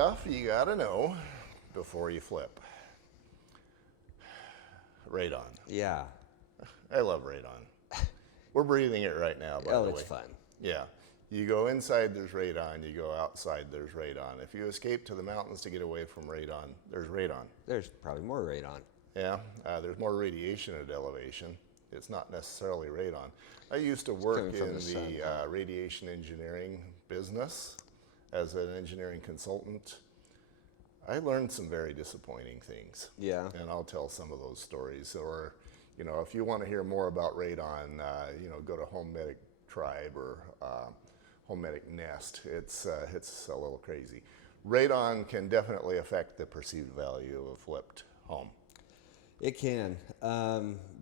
Stuff you gotta know before you flip. Radon. Yeah. I love radon. We're breathing it right now, by the way. Oh, it's fun. Yeah. You go inside, there's radon. You go outside, there's radon. If you escape to the mountains to get away from radon, there's radon. There's probably more radon. Yeah. There's more radiation at elevation. It's not necessarily radon. I used to work in the radiation engineering business as an engineering consultant. I learned some very disappointing things. Yeah. And I'll tell some of those stories. Or, you know, if you want to hear more about radon, you know, go to Home Medic Tribe or Home Medic Nest. It's a little crazy. Radon can definitely affect the perceived value of a flipped home. It can,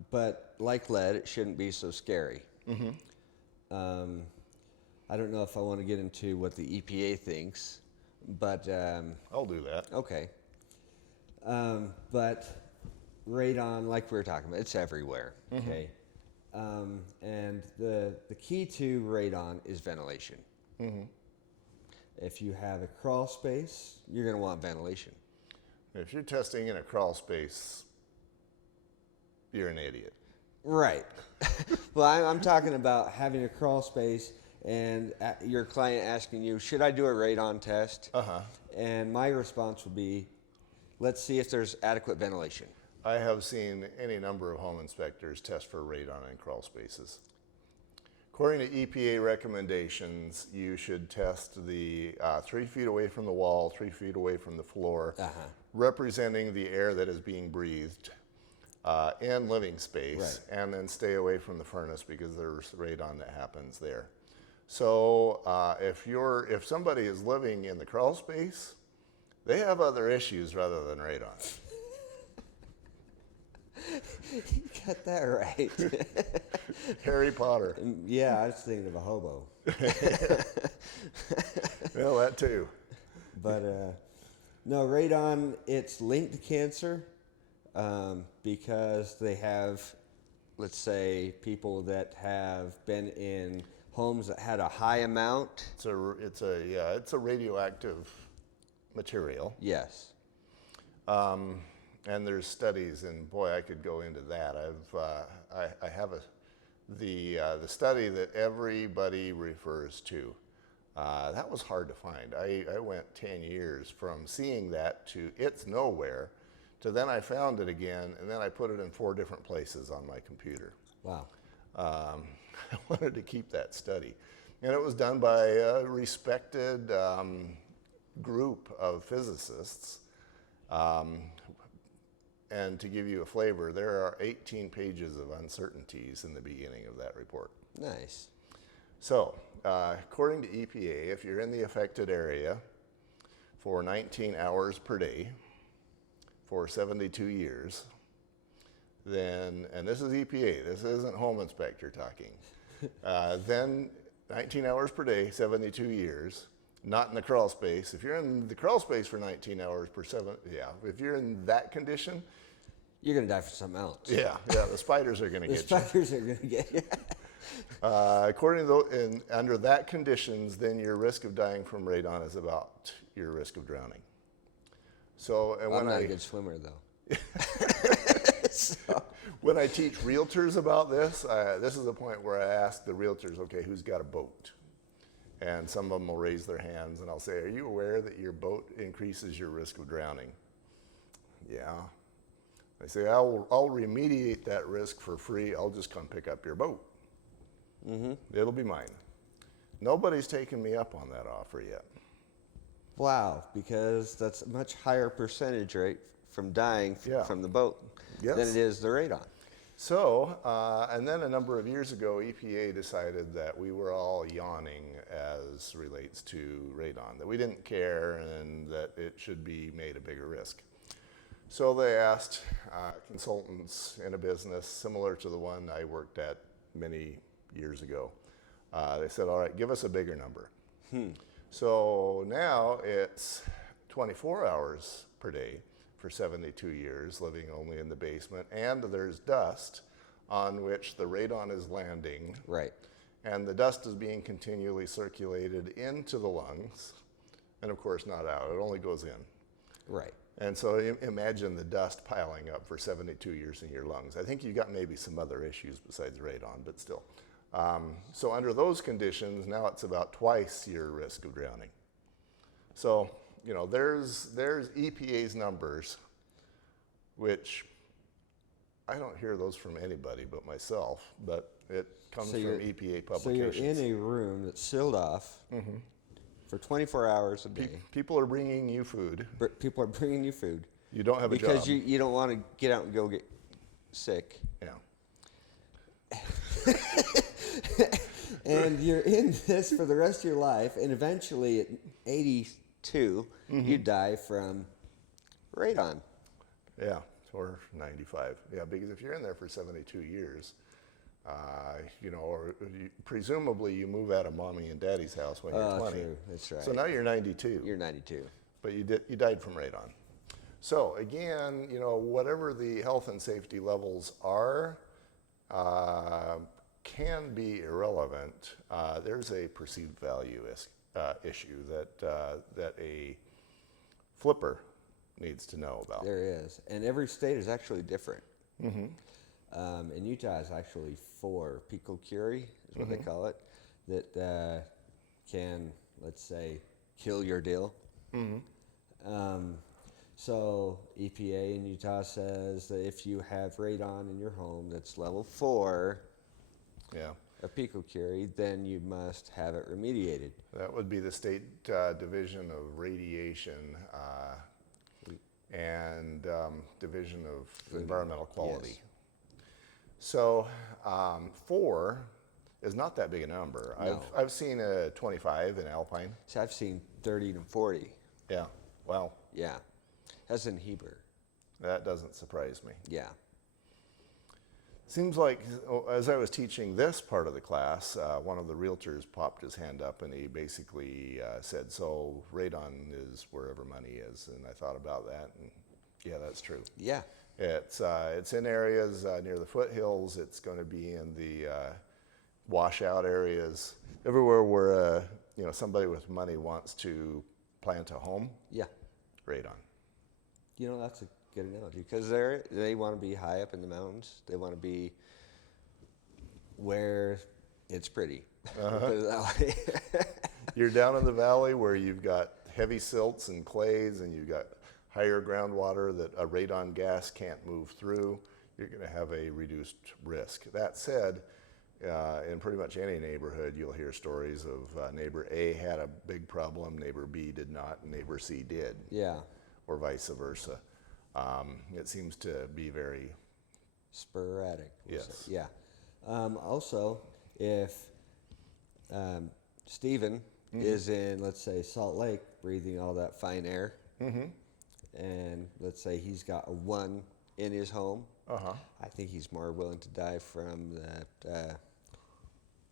but like lead, it shouldn't be so scary. Mm-hmm. I don't know if I want to get into what the EPA thinks, but I'll do that. okay. But radon, like we were talking about, it's everywhere. Mm-hmm. Okay, and the key to radon is ventilation. Mm-hmm. If you have a crawl space, you're going to want ventilation. If you're testing in a crawl space, you're an idiot. Right. Well, I'm talking about having a crawl space and your client asking you, should I do a radon test? Uh-huh. And my response would be, let's see if there's adequate ventilation. I have seen any number of home inspectors test for radon in crawl spaces. According to EPA recommendations, you should test the 3 feet away from the wall, 3 feet away from the floor, representing the air that is being breathed in living space, right. And then stay away from the furnace because there's radon that happens there. So if somebody is living in the crawl space, they have other issues rather than radon. You got that right. Harry Potter. Yeah, I was thinking of a hobo. Well, that too. But no, radon, it's linked to cancer because they have, let's say, people that have been in homes that had a high amount. It's a radioactive material. Yes. And there's studies, and boy, I could go into that. I have the study that everybody refers to. That was hard to find. I went 10 years from seeing that to it's nowhere, to then I found it again, and then I put it in 4 different places on my computer. Wow. I wanted to keep that study. And it was done by a respected group of physicists. And to give you a flavor, there are 18 pages of uncertainties in the beginning of that report. Nice. So, according to EPA, if you're in the affected area for 19 hours per day for 72 years, then, and this is EPA, this isn't home inspector talking, then 19 hours per day, 72 years, not in the crawl space. If you're in the crawl space for 19 hours per if you're in that condition, you're going to die for something else. Yeah, the spiders are going to get you. The spiders are going to get you. According to under that conditions, then your risk of dying from radon is about your risk of drowning. So, and I'm not a good swimmer, though. So. When I teach realtors about this, this is the point where I ask the realtors, okay, who's got a boat? And some of them will raise their hands, and I'll say, are you aware that your boat increases your risk of drowning? Yeah. They say, I'll remediate that risk for free. I'll just come pick up your boat. Mm-hmm. It'll be mine. Nobody's taken me up on that offer yet. Wow, because that's a much higher percentage rate from dying from the boat than it is the radon. So, and then a number of years ago, EPA decided that we were all yawning as relates to radon, that we didn't care and that it should be made a bigger risk. So they asked consultants in a business similar to the one I worked at many years ago. They said, all right, give us a bigger number. So now it's 24 hours per day for 72 years, living only in the basement, and there's dust on which the radon is landing. Right. And the dust is being continually circulated into the lungs and of course not out. It only goes in. Right. And so imagine the dust piling up for 72 years in your lungs. I think you got maybe some other issues besides radon, but still. So under those conditions, now it's about twice your risk of drowning. So, you know, there's EPA's numbers, which I don't hear those from anybody but myself, but it comes from EPA publications. So you're in a room that's sealed off for 24 hours a day. People are bringing you food. People are bringing you food. You don't have a job. Because you don't want to get out and go get sick. Yeah. And you're in this for the rest of your life, and eventually at 82, you die from radon. Yeah, or 95. Yeah, because if you're in there for 72 years, you know, or presumably you move out of mommy and daddy's house when you're 20. True. That's right. So now you're 92. You're 92. But you died from radon. So again, you know, whatever the health and safety levels are, can be irrelevant. There's a perceived value issue that a flipper needs to know about. There is. And every state is actually different. In Utah, it's actually 4 picocuri, is what they call it, that can, let's say, kill your deal. So EPA in Utah says that if you have radon in your home that's level 4, a picocuri, then you must have it remediated. That would be the State Division of Radiation and Division of Environmental Quality. Yes. So 4 is not that big a number. No. I've seen a 25 in Alpine. So I've seen 30 to 40. Yeah, wow. Yeah. That's in Heber. That doesn't surprise me. Yeah. Seems like as I was teaching this part of the class, one of the realtors popped his hand up and he basically said, so radon is wherever money is. And I thought about that, and yeah, that's true. Yeah. It's in areas near the foothills. It's going to be in the washout areas, everywhere where you know, somebody with money wants to plant a home. Yeah. Radon. You know, that's a good analogy because they want to be high up in the mountains. They want to be where it's pretty. Put it that way. You're down in the valley where you've got heavy silts and clays, and you've got higher groundwater that a radon gas can't move through. You're going to have a reduced risk. That said, in pretty much any neighborhood, you'll hear stories of neighbor A had a big problem, neighbor B did not, and neighbor C did. Yeah. Or vice versa. It seems to be very sporadic. Yes. Say. Yeah. Also, if Stephen is in, let's say, Salt Lake, breathing all that fine air, and let's say he's got a 1 in his home, I think he's more willing to die from that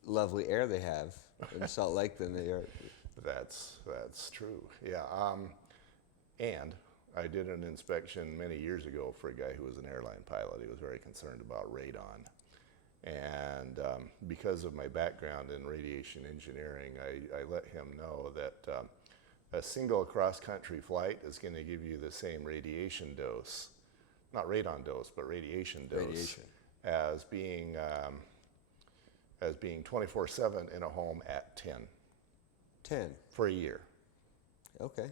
lovely air they have in Salt Lake than they are. That's true. Yeah. And I did an inspection many years ago for a guy who was an airline pilot. He was very concerned about radon. And because of my background in radiation engineering, I let him know that a single cross-country flight is going to give you the same radiation dose, not radon dose, but radiation dose, as being 24/7 in a home at 10. 10. For a year. Okay.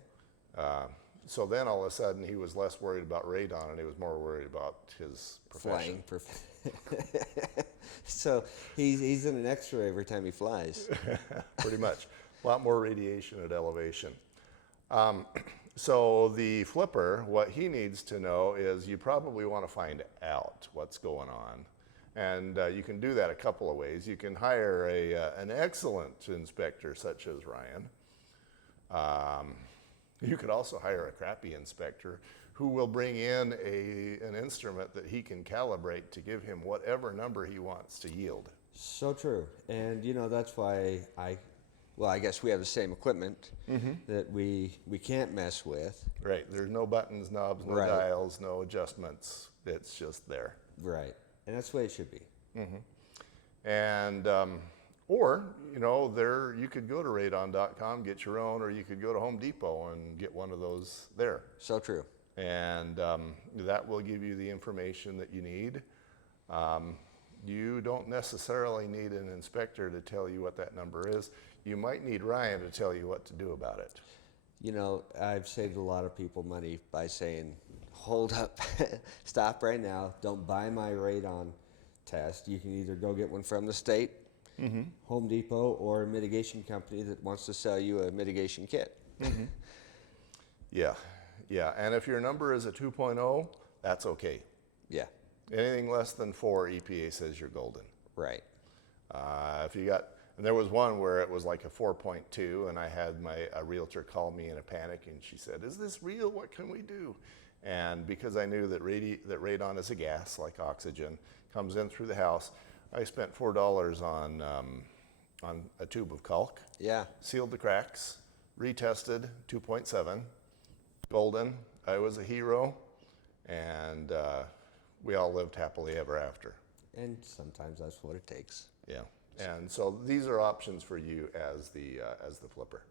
So then all of a sudden he was less worried about radon and he was more worried about his profession. So he's in an X-ray every time he flies. Pretty much. A lot more radiation at elevation. So the flipper, what he needs to know is you probably want to find out what's going on. And you can do that a couple of ways. You can hire an excellent inspector such as Ryan. You could also hire a crappy inspector who will bring in an instrument that he can calibrate to give him whatever number he wants to yield. So true. And, you know, that's why I guess we have the same equipment that we can't mess with. Right. There's no buttons, knobs, no dials, no adjustments. It's just there. Right. And that's the way it should be. And Or, you know, you could go to radon.com, get your own, or you could go to Home Depot and get one of those there. So true. And that will give you the information that you need. You don't necessarily need an inspector to tell you what that number is. You might need Ryan to tell you what to do about it. You know, I've saved a lot of people money by saying, hold up, stop right now, don't buy my radon test. You can either go get one from the state, Home Depot, or a mitigation company that wants to sell you a mitigation kit. Yeah, and if your number is a 2.0, that's okay. Yeah, Anything less than 4, EPA says you're golden. right. If you got, and there was one where it was like a 4.2, and I had a realtor call me in a panic, and she said, "Is this real? What can we do?" And because I knew that radon is a gas like oxygen, comes in through the house, I spent $4 on a tube of caulk. Yeah, Sealed the cracks, retested 2.7, golden. I was a hero, and we all lived happily ever after. and sometimes that's what it takes. Yeah, and so these are options for you as the flipper.